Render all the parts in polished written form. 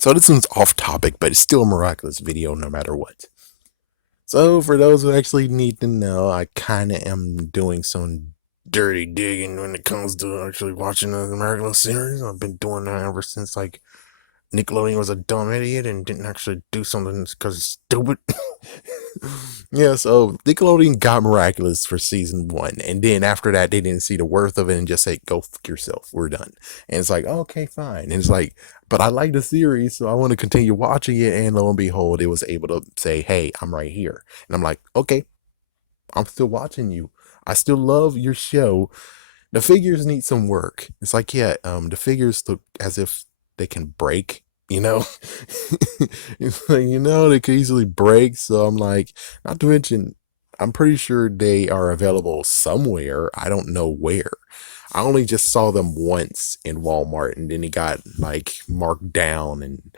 So this one's off topic, but it's still a miraculous video no matter what. So for those who actually need to know, I kind of am doing some dirty digging when it comes to actually watching the miraculous series. I've been doing that ever since like Nickelodeon was a dumb idiot and didn't actually do something because it's stupid. Yeah, so Nickelodeon got Miraculous for season one, and then after that, they didn't see the worth of it and just say, "Go fuck yourself, we're done." And it's like, okay, fine. And it's like, but I like the series, so I want to continue watching it. And lo and behold, it was able to say, "Hey, I'm right here," and I'm like, okay, I'm still watching you. I still love your show. The figures need some work. It's like, yeah, the figures look as if they can break, you know? It's like, they could easily break. So I'm like, not to mention, I'm pretty sure they are available somewhere. I don't know where. I only just saw them once in Walmart and then it got like marked down and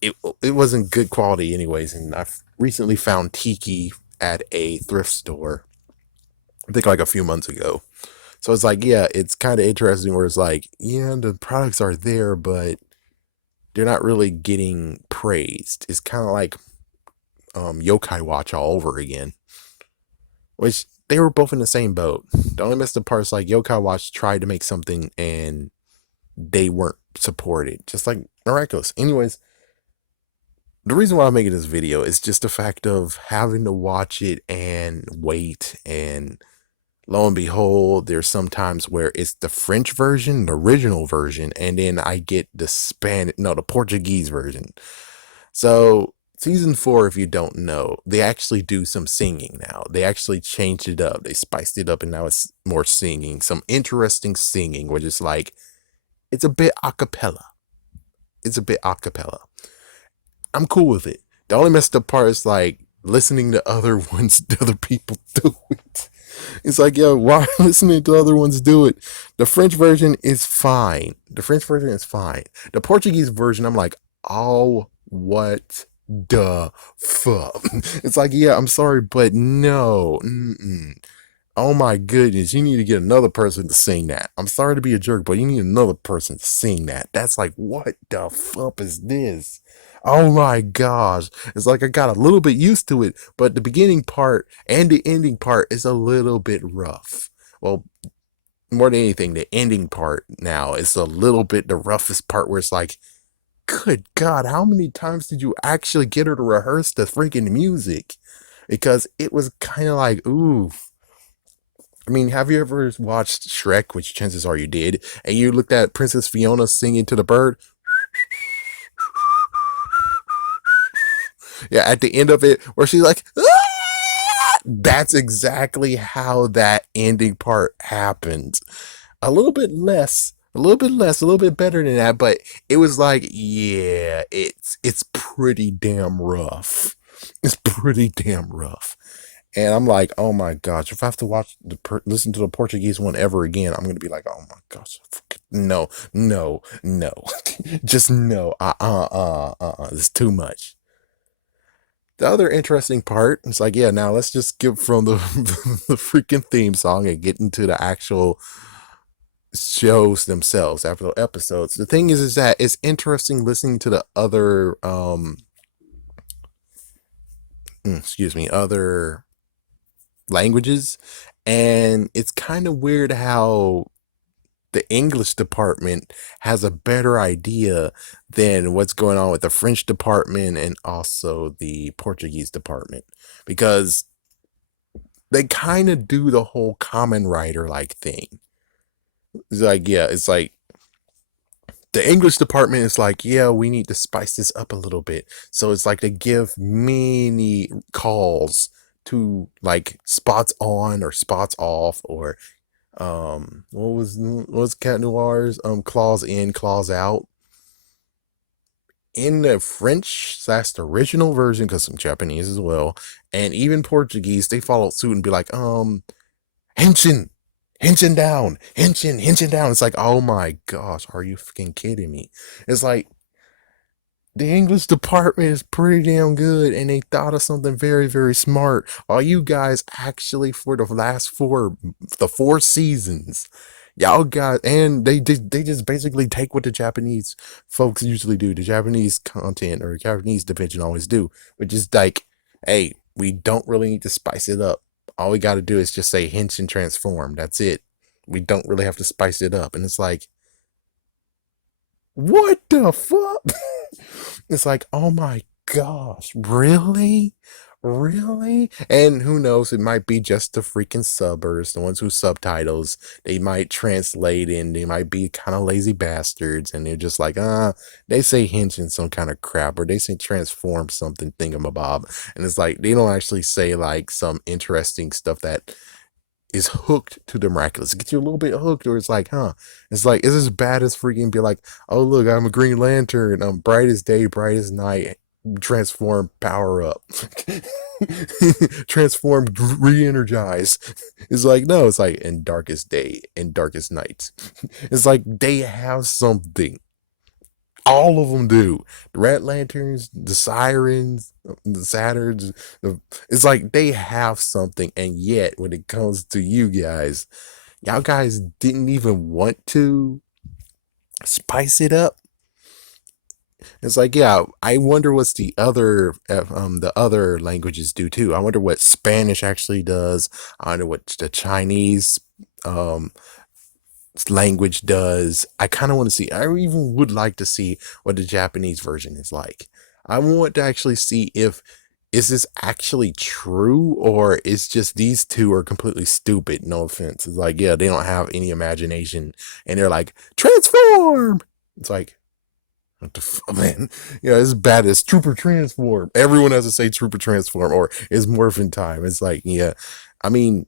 it it wasn't good quality anyways. And I've recently found Tiki at a thrift store. I think like a few months ago. So it's like, yeah, it's kind of interesting where it's like, yeah, the products are there, but they're not really getting praised. It's kind of like Yokai Watch all over again, which they were both in the same boat. The only messed up part is like Yokai Watch tried to make something and they weren't supported, just like Miraculous. Anyways, the reason why I'm making this video is just the fact of having to watch it and wait, and lo and behold, there's sometimes where it's the French version, the original version, and then I get the Portuguese version. So season 4, if you don't know, they actually do some singing now. They actually changed it up. They spiced it up, and now it's more singing. Some interesting singing, which is like it's a bit a cappella. It's a bit a cappella. I'm cool with it. The only messed up part is like listening to other ones, the other people do it. It's like, yo, why listening to other ones do it? The French version is fine. The French version is fine. The Portuguese version, I'm like, oh, what the fuck? It's like, yeah, I'm sorry, but no. Mm-mm. Oh my goodness, you need to get another person to sing that. I'm sorry to be a jerk, but you need another person to sing that. That's like, what the fuck is this? Oh my gosh. It's like I got a little bit used to it, but the beginning part and the ending part is a little bit rough. Well, more than anything, the ending part now is a little bit the roughest part where it's like, good God, how many times did you actually get her to rehearse the freaking music? Because it was kind of like, ooh. I mean, have you ever watched Shrek, which chances are you did, and you looked at Princess Fiona singing to the bird? Yeah, at the end of it, where she's like, "Ah!" That's exactly how that ending part happens. A little bit better than that, but it was like, yeah, it's pretty damn rough. It's pretty damn rough. And I'm like, oh my gosh, if I have to listen to the Portuguese one ever again, I'm gonna be like, oh my gosh, no, no, no, just no, it's too much. The other interesting part is like, yeah, now let's just skip from the the freaking theme song and get into the actual shows themselves after the episodes. The thing is that it's interesting listening to the other excuse me, other languages, and it's kind of weird how the English department has a better idea than what's going on with the French department and also the Portuguese department, because they kind of do the whole common writer like thing. It's like, yeah, it's like the English department is like, yeah, we need to spice this up a little bit. So it's like they give many calls to like spots on or spots off, or what was Cat Noir's claws in, claws out. In the French, that's the original version, because some Japanese as well, and even Portuguese, they followed suit and be like, henshin, henshin down. It's like, oh my gosh, are you fucking kidding me? It's like the English department is pretty damn good, and they thought of something very, very smart. While you guys actually, for the 4 seasons, Y'all got, and they just basically take what the Japanese folks usually do, the Japanese content or Japanese division always do, which is like, hey, we don't really need to spice it up. All we got to do is just say hinge and transform. That's it. We don't really have to spice it up. And it's like, what the fuck? It's like, oh my gosh, really? Really? And who knows, it might be just the freaking subbers, the ones who subtitles. They might translate and they might be kind of lazy bastards, and they're just like, they say hinge in some kind of crap, or they say transform something thingamabob. And it's like they don't actually say like some interesting stuff that is hooked to the miraculous. Get you a little bit hooked, or it's like, it's like, it's as bad as freaking be like, oh look, I'm a Green Lantern, I'm brightest day, brightest night, transform, power up, transform, re-energize. It's like, no, it's like in darkest day, in darkest nights. It's like they have something. All of them do. The Red Lanterns, the Sirens, the Saturns. It's like they have something, and yet when it comes to you guys, y'all guys didn't even want to spice it up. It's like, yeah, I wonder what's the other languages do too. I wonder what Spanish actually does. I wonder what the Chinese um language does. I kind of want to see. I even would like to see what the Japanese version is like. I want to actually see if is this actually true, or is just these two are completely stupid. No offense. It's like, yeah, they don't have any imagination, and they're like, transform. It's like, what the fuck, man? Yeah, it's bad as Trooper Transform. Everyone has to say Trooper Transform, or it's Morphin Time. It's like, yeah, I mean,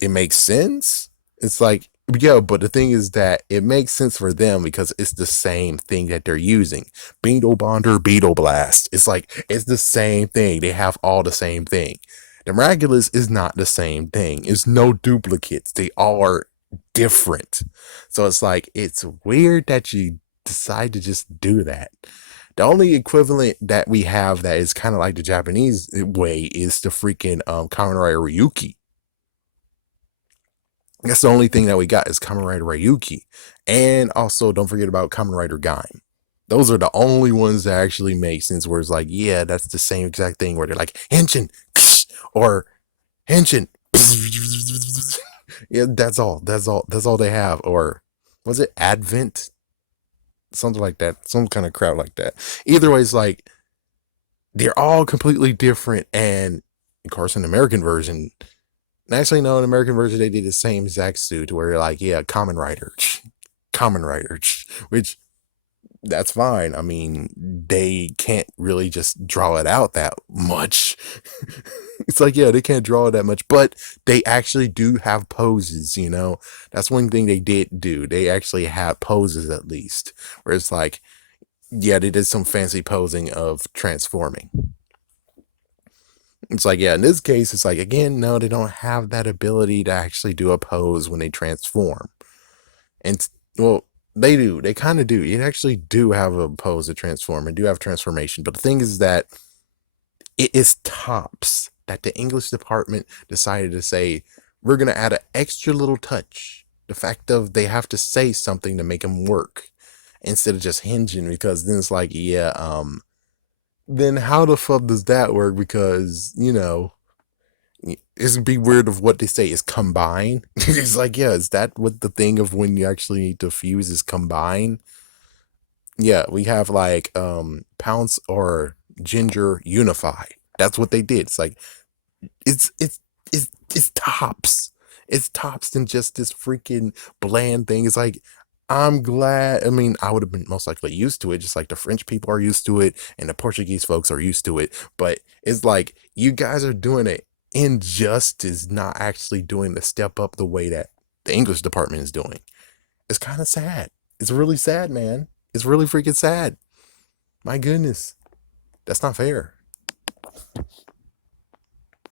it makes sense. It's like, yeah, but the thing is that it makes sense for them because it's the same thing that they're using. Beetle Bonder, Beetle Blast. It's like, it's the same thing. They have all the same thing. The Miraculous is not the same thing. It's no duplicates. They all are different. So it's like, it's weird that you decide to just do that. The only equivalent that we have that is kind of like the Japanese way is the freaking Kamen Rider Ryuki. That's the only thing that we got is Kamen Rider Ryuki. And also, don't forget about Kamen Rider Gaim. Those are the only ones that actually make sense, where it's like, yeah, that's the same exact thing where they're like, Henshin, or Henshin. Yeah, that's all. That's all they have. Or was it Advent? Something like that. Some kind of crowd like that. Either way, it's like, they're all completely different. And of course, in the American version, actually, no, in the American version, they did the same exact suit where you're like, yeah, Kamen Rider, Kamen Rider, which that's fine. I mean, they can't really just draw it out that much. It's like, yeah, they can't draw it that much, but they actually do have poses, you know? That's one thing they did do. They actually had poses at least, where it's like, yeah, they did some fancy posing of transforming. It's like, yeah, in this case, it's like, again, no, they don't have that ability to actually do a pose when they transform. And, well, they do. They kind of do. You actually do have a pose to transform and do have transformation. But the thing is that it is tops that the English department decided to say, we're going to add an extra little touch. The fact of they have to say something to make them work instead of just hinging, because then it's like, yeah, then how the fuck does that work? Because, you know, it's gonna be weird of what they say is combine. It's like, yeah, is that what the thing of when you actually need to fuse is combine? Yeah, we have like Pounce or Ginger unify. That's what they did. It's like, it's it's it's tops. It's tops than just this freaking bland thing. It's like, I'm glad. I mean, I would have been most likely used to it, just like the French people are used to it and the Portuguese folks are used to it. But it's like, you guys are doing it injustice, not actually doing the step up the way that the English department is doing. It's kind of sad. It's really sad, man. It's really freaking sad. My goodness. That's not fair.